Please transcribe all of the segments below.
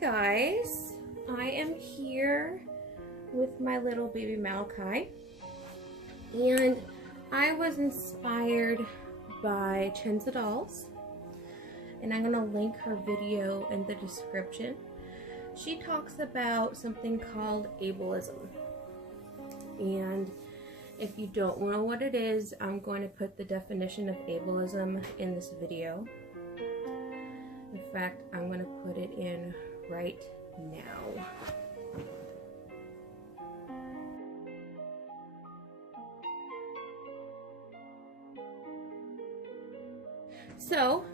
guys, I am here with my little baby Malachi, and I was inspired by Chenza Dolls, and I'm gonna link her video in the description. She talks about something called ableism, and if you don't know what it is, I'm going to put the definition of ableism in this video. In fact, I'm going to put it in right now. So,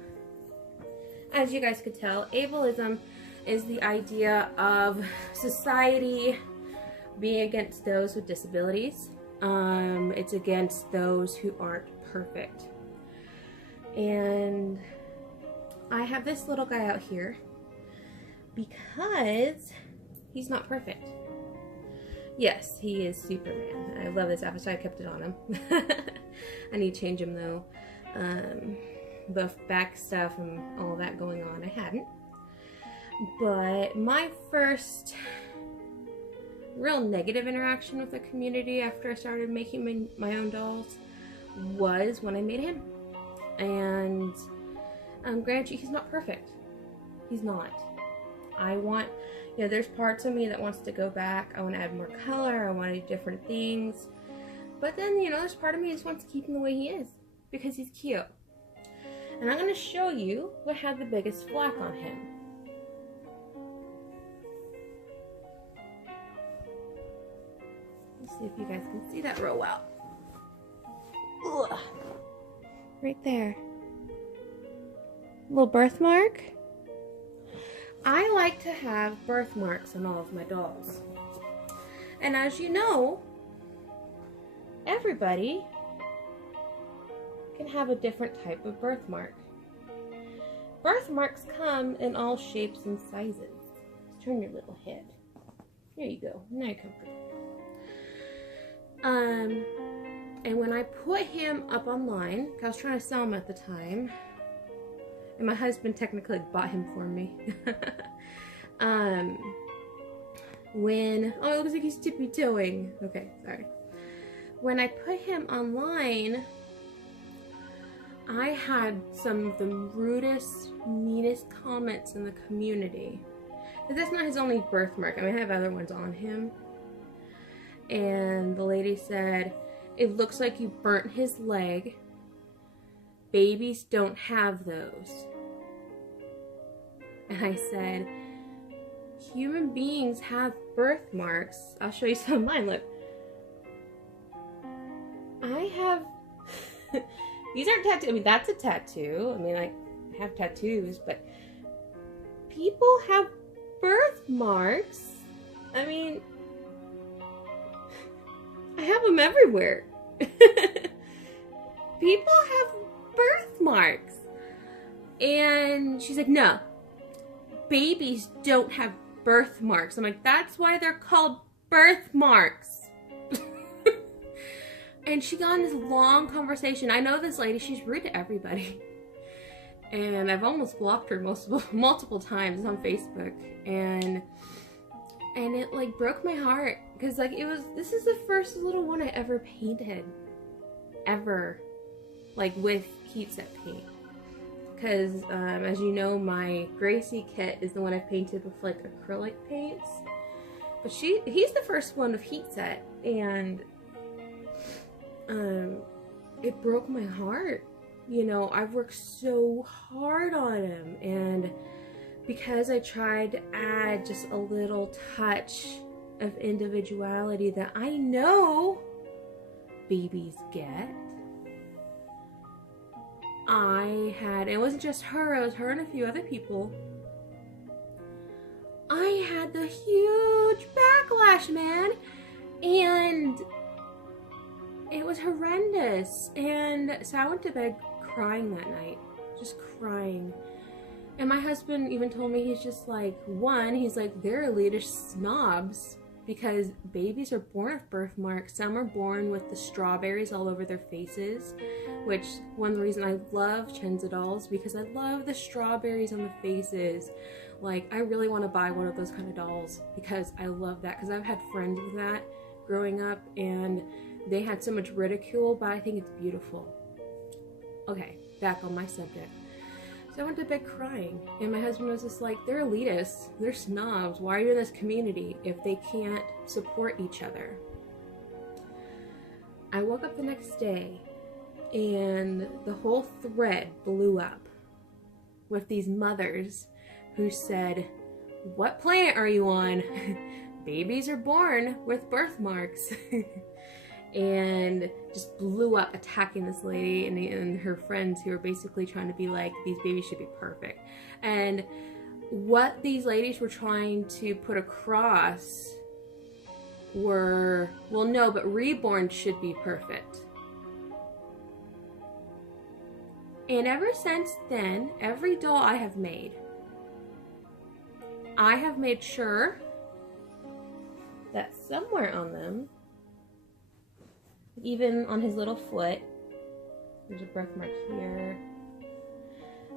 as you guys could tell, ableism is the idea of society being against those with disabilities. It's against those who aren't perfect. And I have this little guy out here because he's not perfect. Yes, he is Superman. I love this outfit, so I kept it on him. I need to change him though. Both back stuff and all that going on, I hadn't. But my first real negative interaction with the community after I started making my own dolls was when I made him. And granted, he's not perfect. He's not. I want, there's parts of me that wants to go back. I want to add more color. I want to do different things. But then, there's part of me that just wants to keep him the way he is because he's cute. And I'm going to show you what had the biggest flack on him. Let's see if you guys can see that real well. Ugh. Right there. Little birthmark. I like to have birthmarks on all of my dolls. And as you know, everybody can have a different type of birthmark. Birthmarks come in all shapes and sizes. Let's turn your little head. There you go. Now you're comfortable. And when I put him up online, 'cause I was trying to sell him at the time, and my husband technically bought him for me. Oh, it looks like he's tippy-toeing. Okay, sorry. When I put him online, I had some of the rudest, meanest comments in the community. But that's not his only birthmark. I mean, I have other ones on him. And the lady said, "It looks like you burnt his leg. Babies don't have those." And I said, human beings have birthmarks. I'll show you some of mine. Look. I have... These aren't tattoos. I mean, that's a tattoo. I mean, I have tattoos, but people have birthmarks. I mean, I have them everywhere. People have birthmarks. And she's like, no, babies don't have birthmarks. I'm like, that's why they're called birthmarks. And she got in this long conversation. I know this lady, she's rude to everybody. And I've almost blocked her multiple times on Facebook. And it like broke my heart. Because like this is the first little one I ever painted. Ever. Like with heat set paint. Because as you know, my Gracie kit is the one I painted with like acrylic paints. But he's the first one with heat set. And it broke my heart. I've worked so hard on him, and because I tried to add just a little touch of individuality that I know babies get, it wasn't just her, it was her and a few other people. I had the huge backlash, man, and it was horrendous. And so I went to bed crying that night, just crying. And my husband even told me, he's just like, he's like, they're elitist snobs because babies are born with birthmarks. Some are born with the strawberries all over their faces, which one reason I love Chenza dolls, because I love the strawberries on the faces. Like, I really want to buy one of those kind of dolls because I love that, because I've had friends with that growing up and they had so much ridicule, but I think it's beautiful. Okay, back on my subject. So I went to bed crying, and my husband was just like, they're elitists, they're snobs, why are you in this community if they can't support each other? I woke up the next day, and the whole thread blew up with these mothers who said, what planet are you on? Babies are born with birthmarks. And just blew up, attacking this lady and her friends who were basically trying to be like, these babies should be perfect. And what these ladies were trying to put across were, well, no, but reborn should be perfect. And ever since then, every doll I have made sure that somewhere on them, even on his little foot, there's a birthmark here.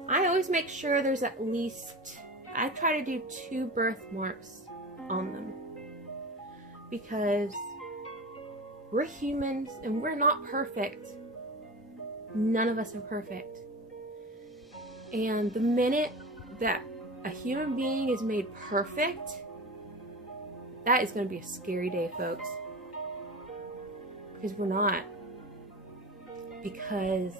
I always make sure there's at least, I try to do 2 birthmarks on them, because we're humans and we're not perfect. None of us are perfect. And the minute that a human being is made perfect, that is going to be a scary day, folks. Because we're not. Because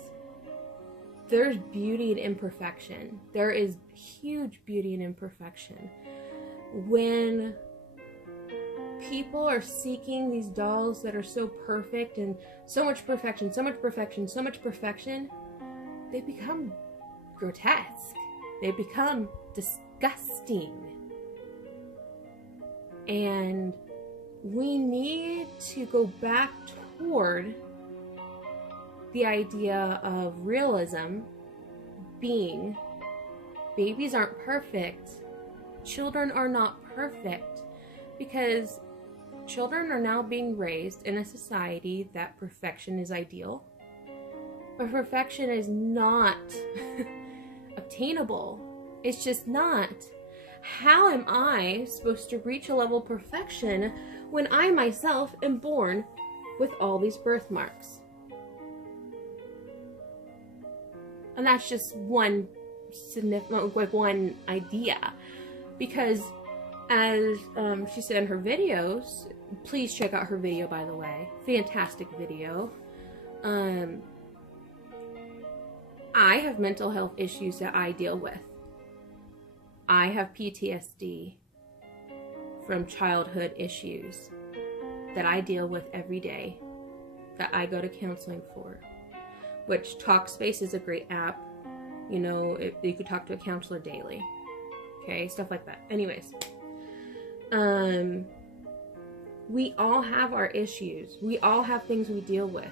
there's beauty in imperfection. There is huge beauty in imperfection. When people are seeking these dolls that are so perfect and so much perfection, so much perfection, so much perfection, they become grotesque. They become disgusting. And we need to go back toward the idea of realism being babies aren't perfect, children are not perfect, because children are now being raised in a society that perfection is ideal, but perfection is not obtainable. It's just not. How am I supposed to reach a level of perfection when I myself am born with all these birthmarks? And that's just one significant, like one idea, because as she said in her videos, please check out her video, by the way, fantastic video. I have mental health issues that I deal with. I have PTSD from childhood issues that I deal with every day, that I go to counseling for, which Talkspace is a great app. You know, you could talk to a counselor daily. Okay, stuff like that. Anyways, we all have our issues. We all have things we deal with.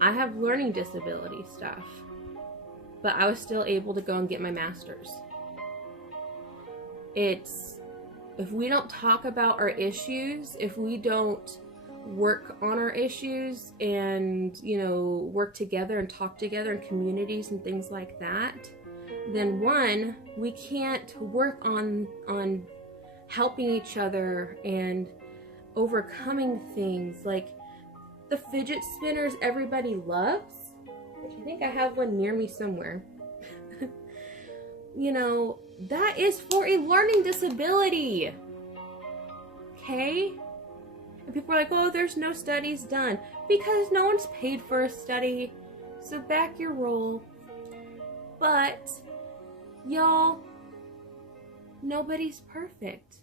I have learning disability stuff, but I was still able to go and get my master's. It's, if we don't talk about our issues, if we don't work on our issues and, you know, work together and talk together in communities and things like that, then one, we can't work on helping each other and overcoming things like the fidget spinners everybody loves, which I think I have one near me somewhere. You know, that is for a learning disability. Okay? And people are like, oh, there's no studies done. Because no one's paid for a study. So back your roll. But, y'all, nobody's perfect.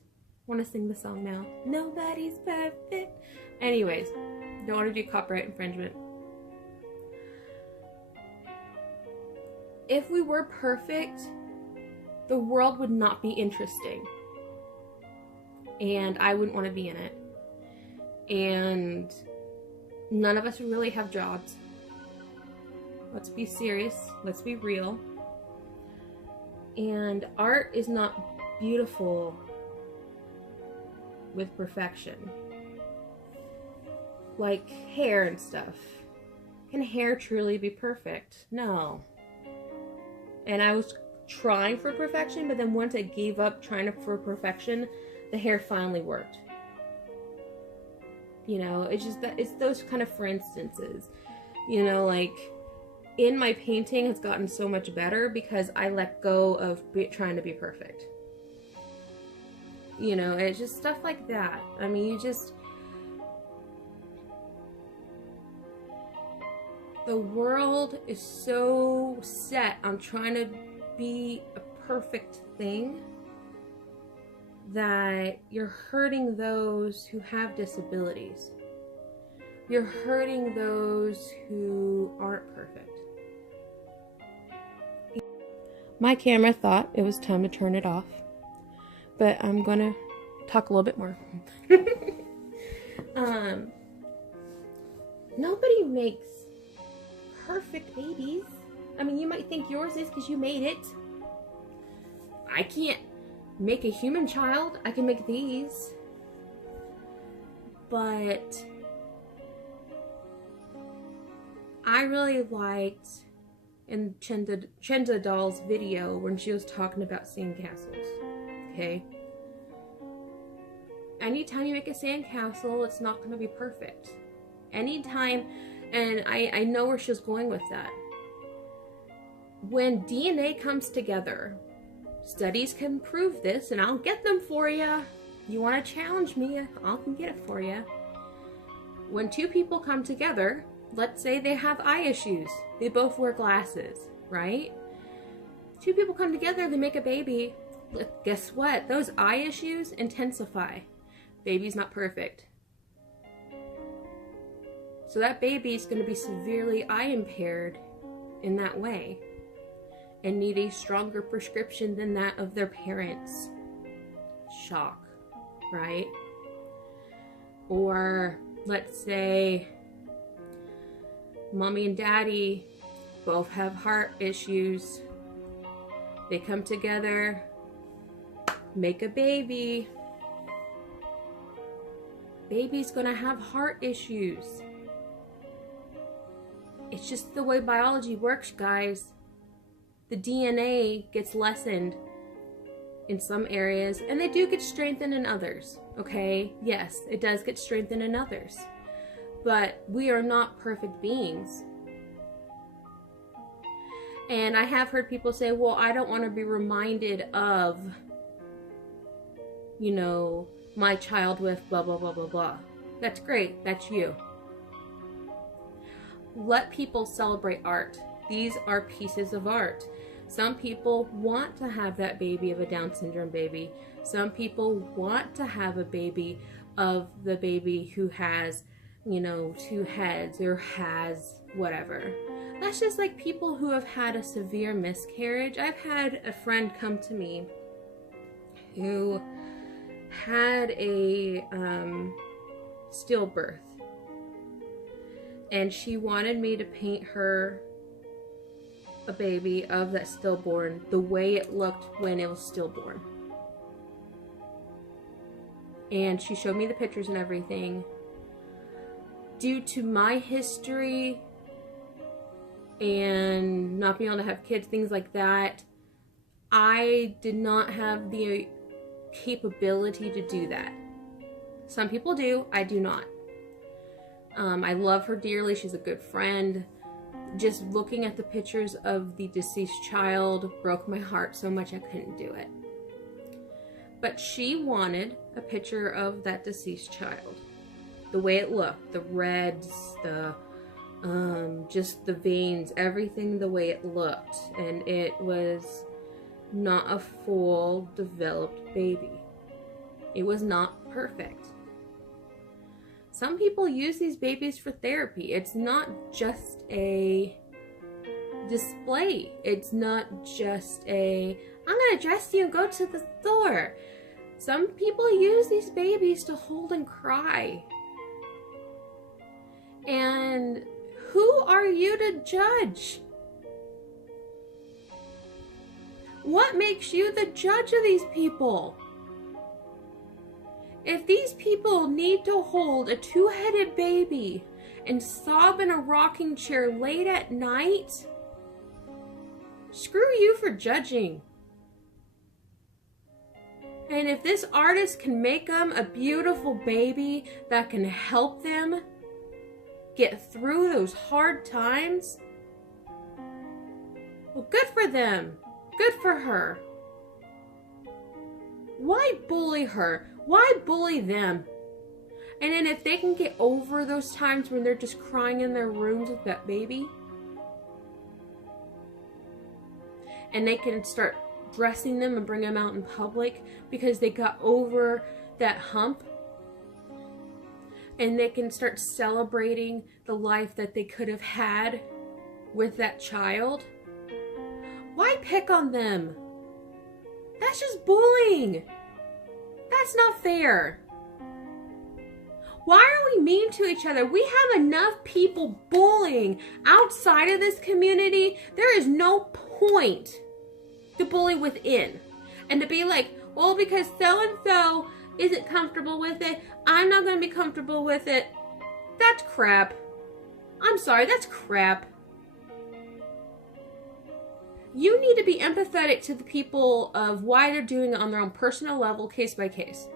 Want to sing the song now? Nobody's perfect. Anyways, don't want to do copyright infringement. If we were perfect, the world would not be interesting. And I wouldn't want to be in it. And none of us would really have jobs. Let's be serious. Let's be real. And art is not beautiful with perfection. Like hair and stuff. Can hair truly be perfect? No. And I was trying for perfection, but then once I gave up trying for perfection, the hair finally worked. You know, it's just that, it's those kind of for instances. You know, like in my painting, it's gotten so much better because I let go of trying to be perfect. You know, it's just stuff like that. I mean, you just... The world is so set on trying to be a perfect thing that you're hurting those who have disabilities. You're hurting those who aren't perfect. My camera thought it was time to turn it off, but I'm gonna talk a little bit more. Nobody makes perfect babies. I mean, you might think yours is because you made it. I can't make a human child. I can make these. But I really liked in Chenza Doll's video when she was talking about sandcastles. Okay? Anytime you make a sandcastle, it's not going to be perfect. Anytime, and I know where she's going with that. When DNA comes together, studies can prove this, and I'll get them for you. You want to challenge me, I can get it for you. When two people come together, let's say they have eye issues. They both wear glasses, right? Two people come together, they make a baby. Guess what? Those eye issues intensify. Baby's not perfect. So that baby is going to be severely eye impaired in that way and need a stronger prescription than that of their parents. Shock, right? Or let's say mommy and daddy both have heart issues. They come together, make a baby. Baby's gonna have heart issues. It's just the way biology works, guys. The DNA gets lessened in some areas, and they do get strengthened in others, okay? Yes, it does get strengthened in others. But we are not perfect beings. And I have heard people say, well, I don't want to be reminded of, you know, my child with blah, blah, blah, blah, blah. That's great. That's you. Let people celebrate art. These are pieces of art. Some people want to have that baby of a Down syndrome baby. Some people want to have a baby of the baby who has, you know, two heads or has whatever. That's just like people who have had a severe miscarriage. I've had a friend come to me who had a stillbirth. And she wanted me to paint her a baby of that stillborn the way it looked when it was stillborn. And she showed me the pictures and everything. Due to my history and not being able to have kids, things like that, I did not have the capability to do that. Some people do, I do not. I love her dearly, she's a good friend. Just looking at the pictures of the deceased child broke my heart so much I couldn't do it. But she wanted a picture of that deceased child. The way it looked, the reds, the just the veins, everything the way it looked. And it was not a full developed baby. It was not perfect. Some people use these babies for therapy. It's not just a display. It's not just a, I'm gonna dress you and go to the store. Some people use these babies to hold and cry. And who are you to judge? What makes you the judge of these people? If these people need to hold a two-headed baby and sob in a rocking chair late at night, screw you for judging. And if this artist can make them a beautiful baby that can help them get through those hard times, well, good for them. Good for her. Why bully her? Why bully them? And then if they can get over those times when they're just crying in their rooms with that baby, and they can start dressing them and bring them out in public because they got over that hump, and they can start celebrating the life that they could have had with that child, why pick on them? That's just bullying. That's not fair. Why are we mean to each other? We have enough people bullying outside of this community. There is no point to bully within. And to be like, well, because so-and-so isn't comfortable with it, I'm not going to be comfortable with it. That's crap. I'm sorry, that's crap. You need to be empathetic to the people of why they're doing it on their own personal level, case by case.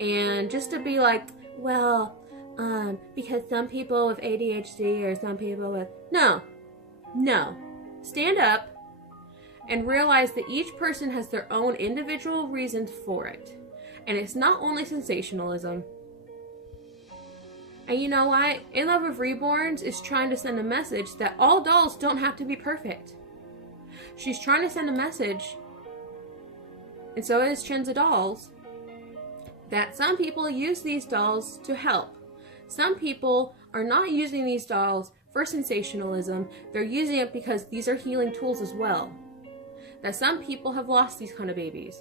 And just to be like, well, because some people with ADHD or some people with... No. Stand up and realize that each person has their own individual reasons for it. And it's not only sensationalism. And you know what? In Love with Reborns is trying to send a message that all dolls don't have to be perfect. She's trying to send a message, and so is Chenza Dolls, that some people use these dolls to help. Some people are not using these dolls for sensationalism. They're using it because these are healing tools as well. That some people have lost these kind of babies.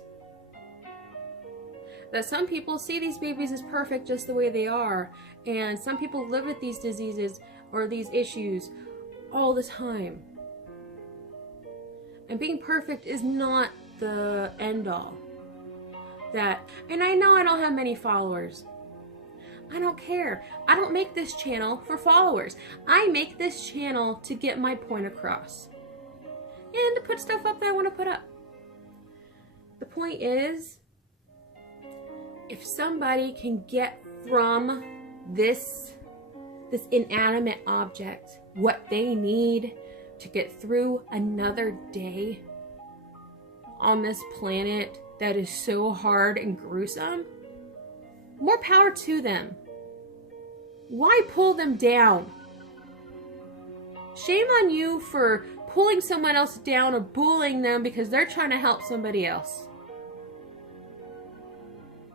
That some people see these babies as perfect just the way they are. And some people live with these diseases or these issues all the time. And being perfect is not the end all. And I know I don't have many followers. I don't care. I don't make this channel for followers. I make this channel to get my point across. And to put stuff up that I want to put up. The point is, if somebody can get from this inanimate object what they need to get through another day on this planet that is so hard and gruesome, more power to them. Why pull them down? Shame on you for pulling someone else down or bullying them because they're trying to help somebody else.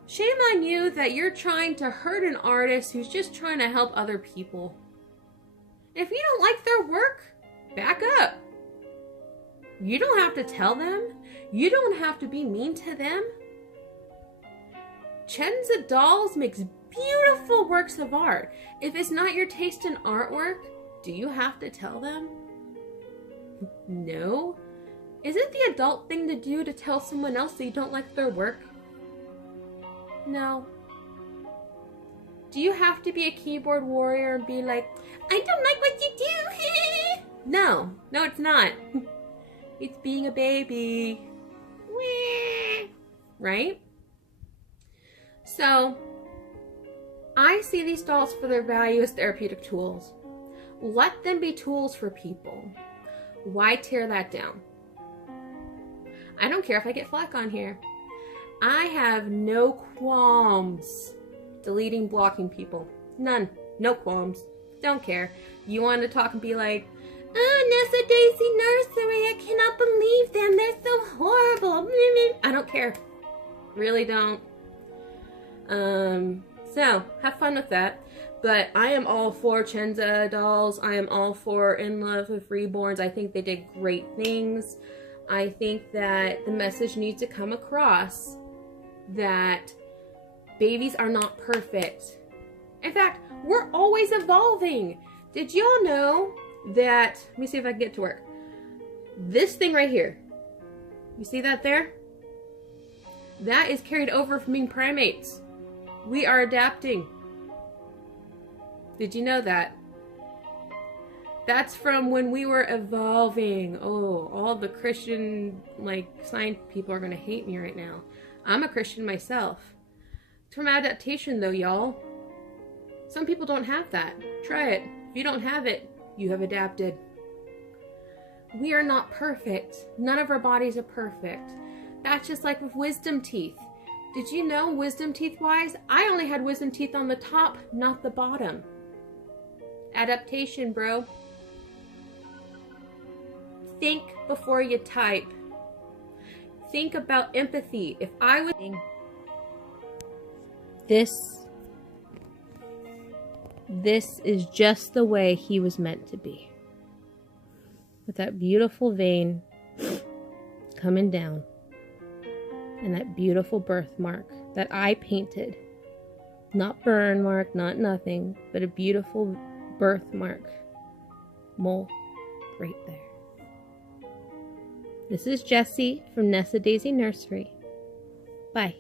Shame on you that you're trying to hurt an artist who's just trying to help other people. If you don't like their work, back up. You don't have to tell them. You don't have to be mean to them. Chenza Dolls makes beautiful works of art. If it's not your taste in artwork, do you have to tell them? No. Is it the adult thing to do to tell someone else that you don't like their work? No. Do you have to be a keyboard warrior and be like, I don't like what you do? No. No, it's not. It's being a baby. Right? So, I see these dolls for their value as therapeutic tools. Let them be tools for people. Why tear that down? I don't care if I get flack on here. I have no qualms deleting, blocking people. None. No qualms. Don't care. You want to talk and be like, oh, Nessa Daisy Nursery, I cannot believe them. They're so horrible. I don't care. Really don't. So, have fun with that. But I am all for Chenza Dolls. I am all for In Love with Reborns. I think they did great things. I think that the message needs to come across that babies are not perfect. In fact, we're always evolving. Did y'all know that, let me see if I can get to work. This thing right here, you see that there? That is carried over from being primates. We are adapting. Did you know that? That's from when we were evolving. Oh, all the Christian, like, science people are going to hate me right now. I'm a Christian myself. It's from adaptation, though, y'all. Some people don't have that. Try it. If you don't have it, you have adapted. We are not perfect. None of our bodies are perfect. That's just like with wisdom teeth. Did you know, wisdom teeth-wise, I only had wisdom teeth on the top, not the bottom. Adaptation, bro. Think before you type. Think about empathy. If I was... This is just the way he was meant to be. With that beautiful vein coming down. And that beautiful birthmark that I painted. Not burn mark, not nothing, but a beautiful birthmark. Mole right there. This is Jessie from Nessa Daisy Nursery. Bye.